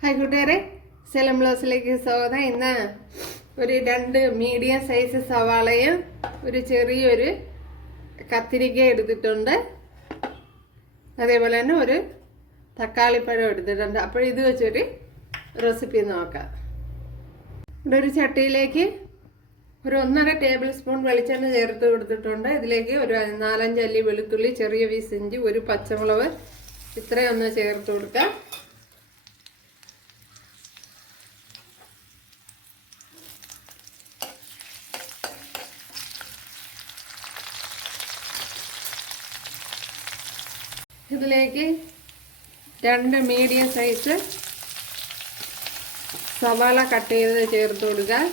Hi കൂട്ടുകാരെ, സെലം ബ്ലൗസിലേക്ക് സ്വാഗതം. ഇന്ന് ഒരു 2 മീഡിയം സൈസ് സവാളയും ഒരു ചെറിയൊരു കത്തിരിക്ക എടുത്തിട്ടുണ്ട്. അതേപോലെ തന്നെ ഒരു തക്കാളിപ്പഴം എടുത്തിട്ടുണ്ട്. അപ്പോൾ ഇത് വെച്ചൊരു റെസിപ്പി നോക്കാം. ഇവിടെ ഒരു ചട്ടിയിലേക്ക് ഒരു 1.5 ടേബിൾ സ്പൂൺ വെളിച്ചെണ്ണ ചേർത്ത് കൊടുത്തിട്ടുണ്ട്. ഇതിലേക്ക് ഒരു 4-5 അല്ലി വെളുത്തുള്ളി, ചെറിയ പീസ് ഇഞ്ചി, ഒരു പച്ചമുളക് ഇത്രയൊന്ന് ചേർത്ത് കൊടുക്കാം. ഇതിലേക്ക് 2 മീഡിയം സൈസ് സവാള കട്ട് ചെയ്ത് ചേർത്ത് കൊടുക്കുക.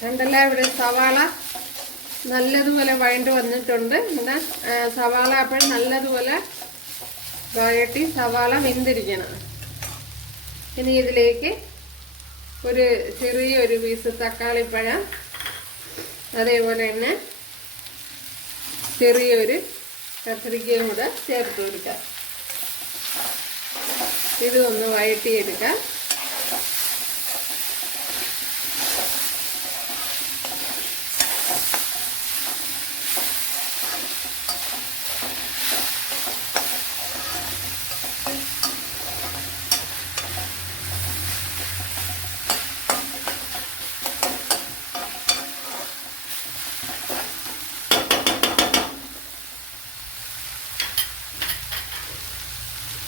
കണ്ടല്ലോ, ഇവിടെ സവാള നല്ലതുപോലെ വഴണ്ട് വന്നിട്ടുണ്ട്. പിന്നെ സവാള അപ്പോൾ നല്ലതുപോലെ വഴട്ടി സവാള വെന്തിരിക്കണം. ഇനി ഇതിലേക്ക് ഒരു ചെറിയൊരു പീസ് തക്കാളിപ്പഴം, അതേപോലെ തന്നെ ചെറിയൊരു കത്തിരിക്കയും കൂടെ ചേർത്ത് കൊടുക്കാം. ഇതൊന്ന് വഴട്ടിയെടുക്കാം.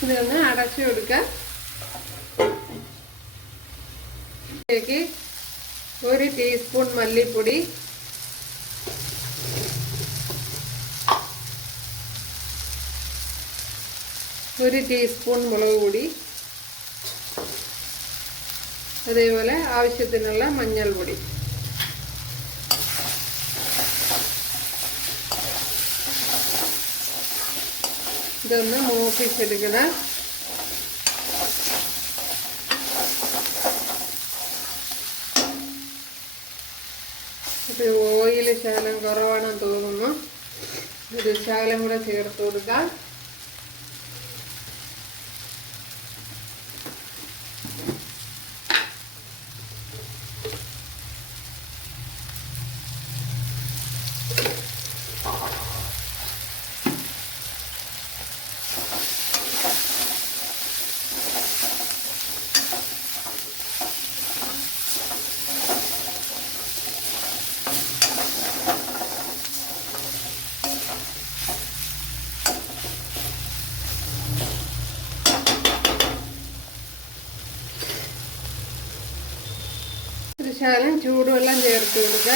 ഇതൊന്ന് അടച്ചു കൊടുക്കാം. ഇതിലേക്ക് 1 ടീസ്പൂൺ മല്ലിപ്പൊടി, 1 ടീസ്പൂൺ മുളക് പൊടി, അതേപോലെ ആവശ്യത്തിനുള്ള മഞ്ഞൾപ്പൊടി. ഇതൊന്ന് മൂപ്പിച്ചെടുക്കണം. ഓയിൽ ശകലം കുറവാണെന്ന് തോന്നുന്നു. ഒരു ശകലം കൂടെ ചേർത്ത് കൊടുക്കാം. ശകലം ചൂടുവെള്ളം ചേർത്ത് കൊടുക്കുക.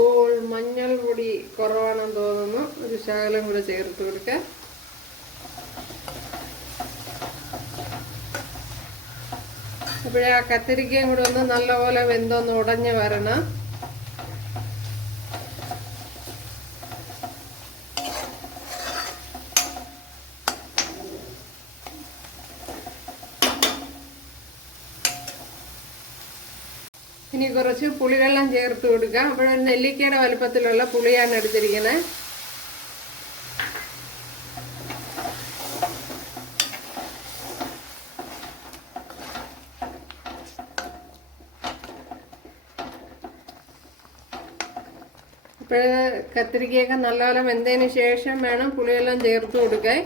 ഇപ്പോൾ മഞ്ഞൾ പൊടി കുറവാണെന്ന് തോന്നുന്നു, ഒരു ശകലം കൂടെ ചേർത്ത് കൊടുക്കാം. അപ്പോഴേ ആ കത്തിരിക്കയും കൂടെ ഒന്ന് നല്ലപോലെ വെന്തൊന്ന് ഉടഞ്ഞ് വരണം. ഇനി കുറച്ച് പുളിവെള്ളം ചേർത്ത് കൊടുക്കാം. അപ്പോഴൊരു നെല്ലിക്കയുടെ വലുപ്പത്തിലുള്ള പുളിയാണ് എടുത്തിരിക്കുന്നത്. അപ്പോൾ കത്തിരിക്കയൊക്കെ നല്ലപോലെ വെന്തതിന് ശേഷം വേണം പുളിവെള്ളം ചേർത്ത് കൊടുക്കാൻ.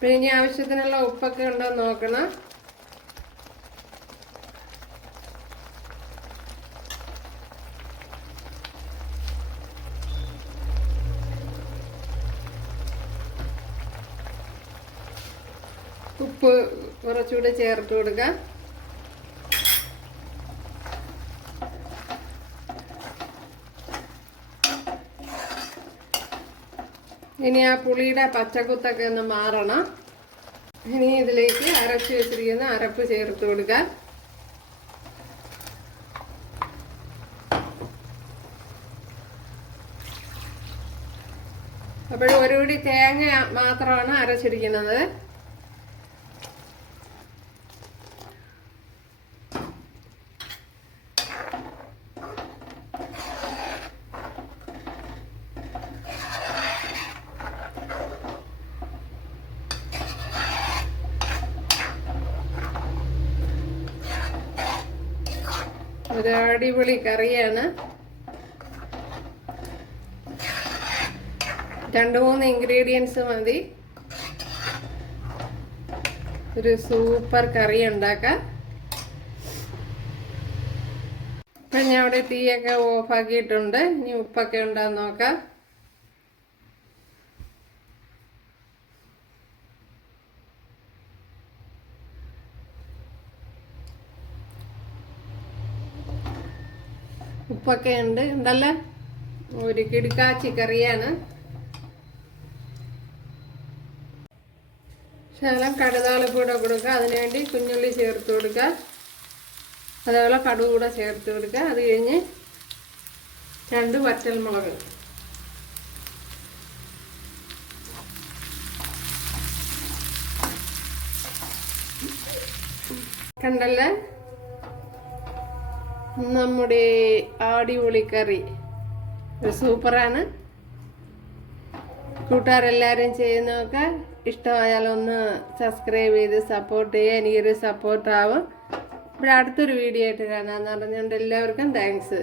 പിന്നെ ഇനി ആവശ്യത്തിനുള്ള ഉപ്പൊക്കെ ഉണ്ടോ നോക്കണം. ഉപ്പ് കുറച്ചുകൂടി ചേർത്ത് കൊടുക്കാം. ഇനി ആ പുളിയുടെ പച്ചക്കുത്തൊക്കെ ഒന്ന് മാറണം. ഇനി ഇതിലേക്ക് അരച്ച് വെച്ചിരിക്കുന്ന അരപ്പ് ചേർത്ത് കൊടുക്കാം. അപ്പോഴും ഒരു പിടി തേങ്ങ മാത്രമാണ് അരച്ചിരിക്കുന്നത്. ഒരു അടിപൊളി കറിയാണ്. 2-3 ഇൻഗ്രീഡിയൻസ് മതി ഒരു സൂപ്പർ കറി ഉണ്ടാക്കാം. ഇപ്പം ഞാൻ അവിടെ തീയൊക്കെ ഓഫാക്കിയിട്ടുണ്ട്. ഇനി ഉപ്പൊക്കെ ഉണ്ടാന്ന് നോക്കാം. ഉപ്പൊക്കെ ഉണ്ട്. ഉണ്ടല്ലോ, ഒരു കിടുക്കാച്ചി കറിയാണ്. ശകലം കടുതാളിപ്പ് കൂടെ കൊടുക്കുക. അതിനുവേണ്ടി കുഞ്ഞുള്ളി ചേർത്ത് കൊടുക്കുക. അതേപോലെ കടുക് കൂടെ ചേർത്ത് കൊടുക്കുക. അത് കഴിഞ്ഞ് 2 വറ്റൽമുളക്. കണ്ടല്ലേ, നമ്മുടെ അടിപൊളി കറി സൂപ്പറാണ്. കൂട്ടുകാരെല്ലാവരും ചെയ്യുന്നതൊക്കെ ഇഷ്ടമായാലൊന്ന് സബ്സ്ക്രൈബ് ചെയ്ത് സപ്പോർട്ട് ചെയ്യുക. എനിക്കൊരു സപ്പോർട്ടാവും. ഇവിടെ അടുത്തൊരു വീഡിയോ ആയിട്ട് കാണാമെന്ന് പറഞ്ഞുകൊണ്ട് എല്ലാവർക്കും താങ്ക്സ്.